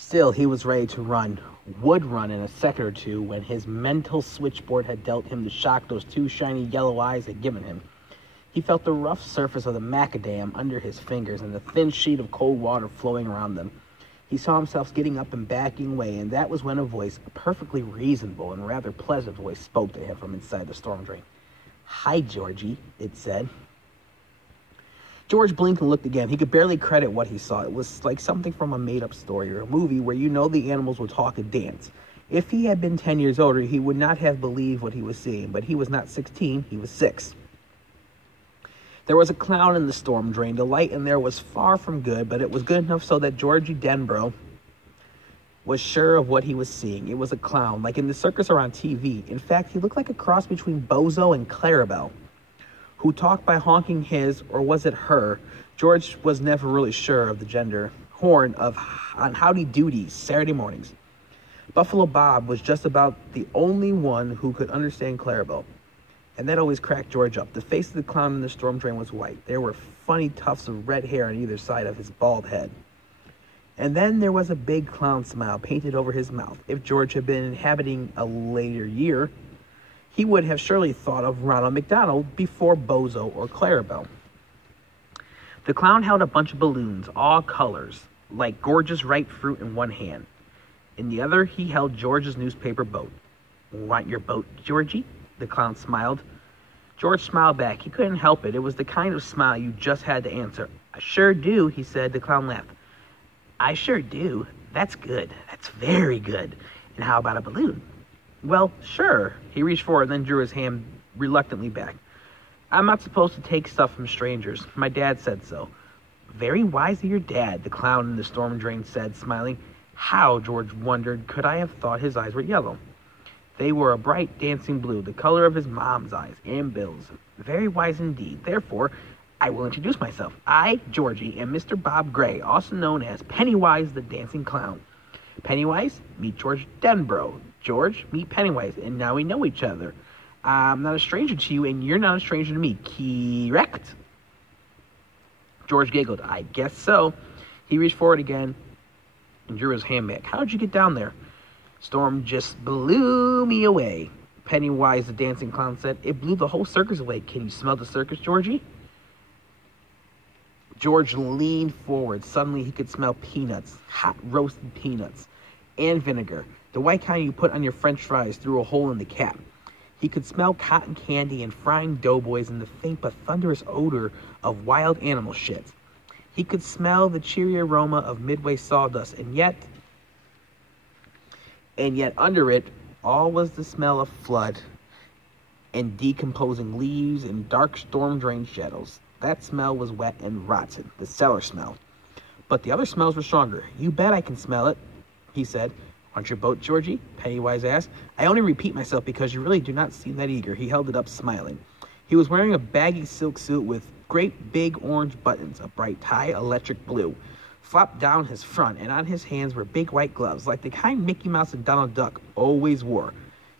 Still, he was ready to run, would run in a second or two when his mental switchboard had dealt him the shock those two shiny yellow eyes had given him. He felt the rough surface of the macadam under his fingers and the thin sheet of cold water flowing around them. He saw himself getting up and backing away, and that was when a voice, a perfectly reasonable and rather pleasant voice, spoke to him from inside the storm drain. "Hi, Georgie," it said. George blinked and looked again. He could barely credit what he saw. It was like something from a made-up story or a movie where you know the animals would talk and dance. If he had been 10 years older, he would not have believed what he was seeing, but he was not 16, he was 6. There was a clown in the storm drain. The light in there was far from good, but it was good enough so that Georgie Denbrough was sure of what he was seeing. It was a clown, like in the circus or on TV. In fact, he looked like a cross between Bozo and Clarabelle, who talked by honking his, or was it her? George was never really sure of the gender. Horn on Howdy Doody Saturday mornings. Buffalo Bob was just about the only one who could understand Clarabelle. And that always cracked George up. The face of the clown in the storm drain was white. There were funny tufts of red hair on either side of his bald head. And then there was a big clown smile painted over his mouth. If George had been inhabiting a later year, he would have surely thought of Ronald McDonald before Bozo or Clarabelle. The clown held a bunch of balloons, all colors, like gorgeous ripe fruit in one hand. In the other, he held George's newspaper boat. "Want your boat, Georgie?" The clown smiled. George smiled back. He couldn't help it. It was the kind of smile you just had to answer. "I sure do," he said. The clown laughed. "I sure do. That's good. That's very good. And how about a balloon?" "Well, sure." He reached forward and then drew his hand reluctantly back. "I'm not supposed to take stuff from strangers. My dad said so." "Very wise of your dad," the clown in the storm drain said, smiling. How, George wondered, could I have thought his eyes were yellow? They were a bright dancing blue, the color of his mom's eyes and Bill's. "Very wise indeed. Therefore, I will introduce myself. I, Georgie, am Mr. Bob Gray, also known as Pennywise the Dancing Clown. Pennywise, meet George Denbrough. George, meet Pennywise, and now we know each other. I'm not a stranger to you, and you're not a stranger to me. Correct?" George giggled. "I guess so." He reached forward again and drew his hand back. "How'd you get down there?" "Storm just blew me away," Pennywise the Dancing Clown said. "It blew the whole circus away. Can you smell the circus, Georgie?" George leaned forward. Suddenly he could smell peanuts, hot roasted peanuts, and vinegar, the white kind you put on your French fries through a hole in the cap. He could smell cotton candy and frying doughboys and the faint but thunderous odor of wild animal shit. He could smell the cheery aroma of Midway sawdust, and yet under it all was the smell of flood and decomposing leaves and dark storm drain shadows. That smell was wet and rotten, the cellar smell. But the other smells were stronger. "You bet I can smell it," he said. "Want your boat, Georgie?" Pennywise asked. "I only repeat myself because you really do not seem that eager." He held it up, smiling. He was wearing a baggy silk suit with great big orange buttons, a bright tie, electric blue, flopped down his front, and on his hands were big white gloves, like the kind Mickey Mouse and Donald Duck always wore.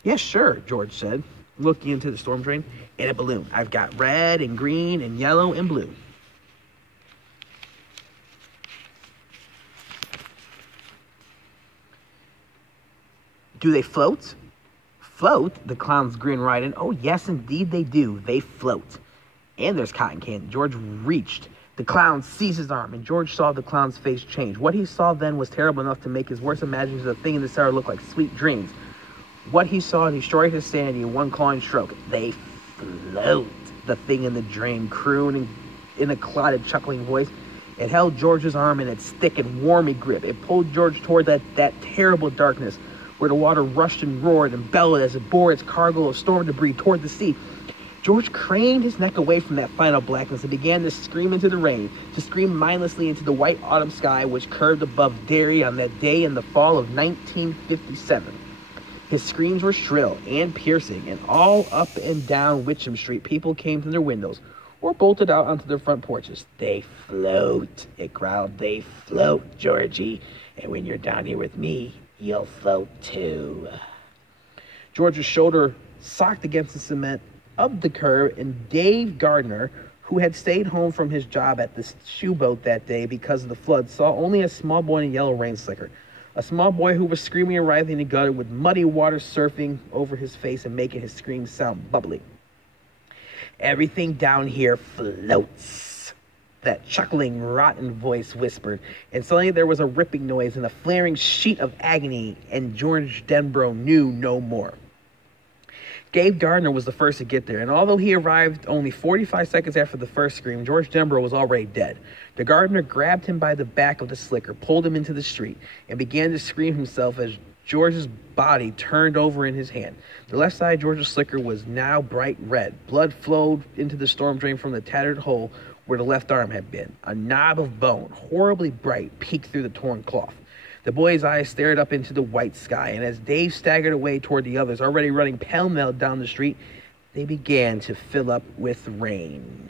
"Yes, sure," George said, looking into the storm drain. "And a balloon. I've got red and green and yellow and blue." "Do they float?" "Float?" The clown's grin widened. "Oh, yes, indeed they do. They float. And there's cotton candy." George reached. The clown seized his arm, and George saw the clown's face change. What he saw then was terrible enough to make his worst imaginings of the thing in the cellar look like sweet dreams. What he saw destroyed his sanity in one clawing stroke. "They float," the thing in the drain crooned in a clotted, chuckling voice. It held George's arm in its thick and warmy grip. It pulled George toward that terrible darkness where the water rushed and roared and bellowed as it bore its cargo of storm debris toward the sea. George craned his neck away from that final blackness and began to scream into the rain, to scream mindlessly into the white autumn sky which curved above Derry on that day in the fall of 1957. His screams were shrill and piercing, and all up and down Witcham Street people came to their windows or bolted out onto their front porches. "They float," it growled. "They float, Georgie. And when you're down here with me, you'll float too." George's shoulder socked against the cement of the curb, and Dave Gardner, who had stayed home from his job at the shoe boat that day because of the flood, saw only a small boy in a yellow rain slicker. A small boy who was screaming and writhing in the gutter with muddy water surfing over his face and making his screams sound bubbly. "Everything down here floats," that chuckling, rotten voice whispered, and suddenly there was a ripping noise and a flaring sheet of agony, and George Denbrough knew no more. Gabe Gardner was the first to get there, and although he arrived only 45 seconds after the first scream, George Denbrough was already dead. The gardener grabbed him by the back of the slicker, pulled him into the street, and began to scream himself as George's body turned over in his hand. The left side of George's slicker was now bright red. Blood flowed into the storm drain from the tattered hole where the left arm had been. A knob of bone, horribly bright, peeked through the torn cloth. The boy's eyes stared up into the white sky, and as Dave staggered away toward the others, already running pell-mell down the street, they began to fill up with rain.